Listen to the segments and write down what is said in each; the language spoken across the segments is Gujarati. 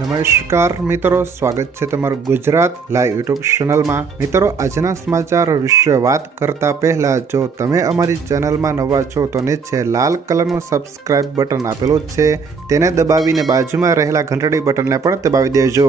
નમસ્કાર મિત્રો, સ્વાગત છે તમારું ગુજરાત લાઈવ યુટ્યુબ ચેનલમાં। મિત્રો, આજના સમાચાર વિશે વાત કરતા પહેલા જો તમે અમારી ચેનલમાં નવા છો તો નીચે લાલ કલરનું સબસ્ક્રાઇબ બટન આપેલું છે, તેને દબાવીને બાજુમાં રહેલા ઘંટડી બટનને પણ દબાવી દેજો,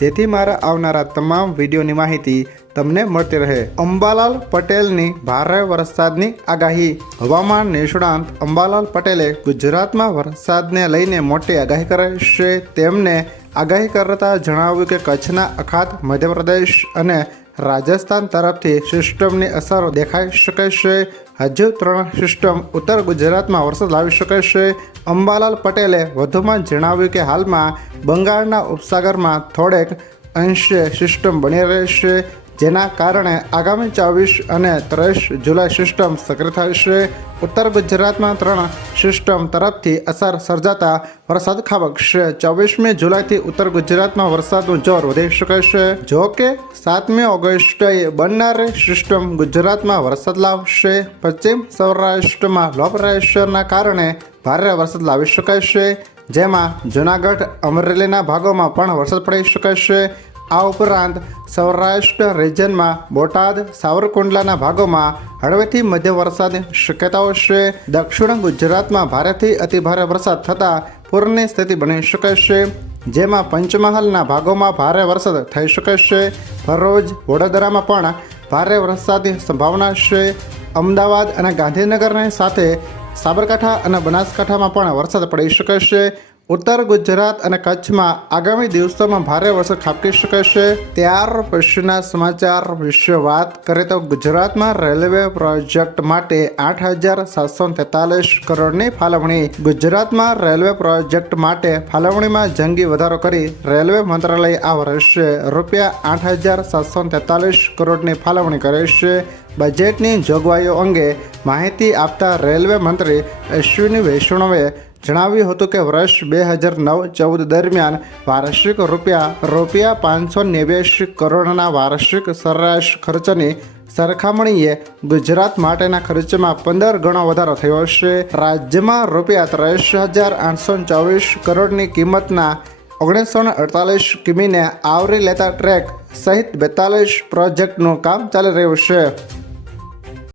જેથી મારા આવનારા તમામ વિડીયોની માહિતી તમને મળતી રહે। અંબાલાલ પટેલની ભારે વરસાદની આગાહી। હવામાન નિષ્ણાંત અંબાલાલ પટેલે ગુજરાતમાં વરસાદને લઈને મોટી આગાહી કરી છે। તેમને આગાહી કરતા જણાવ્યું કે કચ્છના અખાત, મધ્યપ્રદેશ અને રાજસ્થાન તરફથી સિસ્ટમની અસર દેખાઈ શકે છે। હજુ 3 સિસ્ટમ ઉત્તર ગુજરાતમાં વરસાદ લાવી શકે છે। અંબાલાલ પટેલે વધુમાં જણાવ્યું કે હાલમાં બંગાળના ઉપસાગરમાં થોડેક અંશે સિસ્ટમ બની રહેશે, જેના કારણે આગામી 24 અને 30 જુલાઈ સિસ્ટમ સક્રિય થશે। ઉત્તર ગુજરાતમાં 3 સિસ્ટમ તરફથી અસર સર્જાતા વરસાદ ખાબકશે। 24મી જુલાઈથી ઉત્તર ગુજરાતમાં વરસાદનું જોર વધી શકે છે। જો કે 7મી ઓગસ્ટે બનનારી સિસ્ટમ ગુજરાતમાં વરસાદ લાવશે। પશ્ચિમ સૌરાષ્ટ્રમાં લો પ્રેશરના કારણે ભારે વરસાદ લાવી શકે છે, જેમાં જૂનાગઢ, અમરેલીના ભાગોમાં પણ વરસાદ પડી શકે છે। આ ઉપરાંત સૌરાષ્ટ્ર રિજનમાં બોટાદ, સાવરકુંડલાના ભાગોમાં હળવેથી મધ્ય વરસાદની શક્યતાઓ છે। દક્ષિણ ગુજરાતમાં ભારેથી અતિભારે વરસાદ થતાં પૂરની સ્થિતિ બની શકે છે, જેમાં પંચમહાલના ભાગોમાં ભારે વરસાદ થઈ શકે છે। ભરૂચ, વડોદરામાં પણ ભારે વરસાદની સંભાવના છે। અમદાવાદ અને ગાંધીનગરની સાથે સાબરકાંઠા અને બનાસકાંઠામાં પણ વરસાદ પડી શકે છે। ઉત્તર ગુજરાત અને કચ્છમાં આગામી દિવસોમાં ભારે વરસાદ ખાબકી શકે છે। ત્યાર પછીના સમાચાર વિશે વાત કરીએ તો ગુજરાતમાં રેલવે પ્રોજેક્ટ માટે 8,743 કરોડની ફાળવણી। ગુજરાતમાં રેલવે પ્રોજેક્ટ માટે ફાળવણીમાં જંગી વધારો કરી રેલવે મંત્રાલયે આ વર્ષે રૂપિયા 8,743 કરોડની ફાળવણી કરી છે। બજેટની જોગવાઈઓ અંગે માહિતી આપતા રેલવે મંત્રી અશ્વિની વૈષ્ણવે જણાવ્યું હતું કે વર્ષ 2009-14 દરમિયાન વાર્ષિક રૂપિયા 589 કરોડના વાર્ષિક સરેરાશ ખર્ચની સરખામણીએ ગુજરાત માટેના ખર્ચમાં 15 ગણો વધારો થયો છે। રાજ્યમાં રૂપિયા 23,824 કરોડની કિંમતના 1948 કિમીને આવરી લેતા ટ્રેક સહિત 42 પ્રોજેક્ટનું કામ ચાલી રહ્યું છે।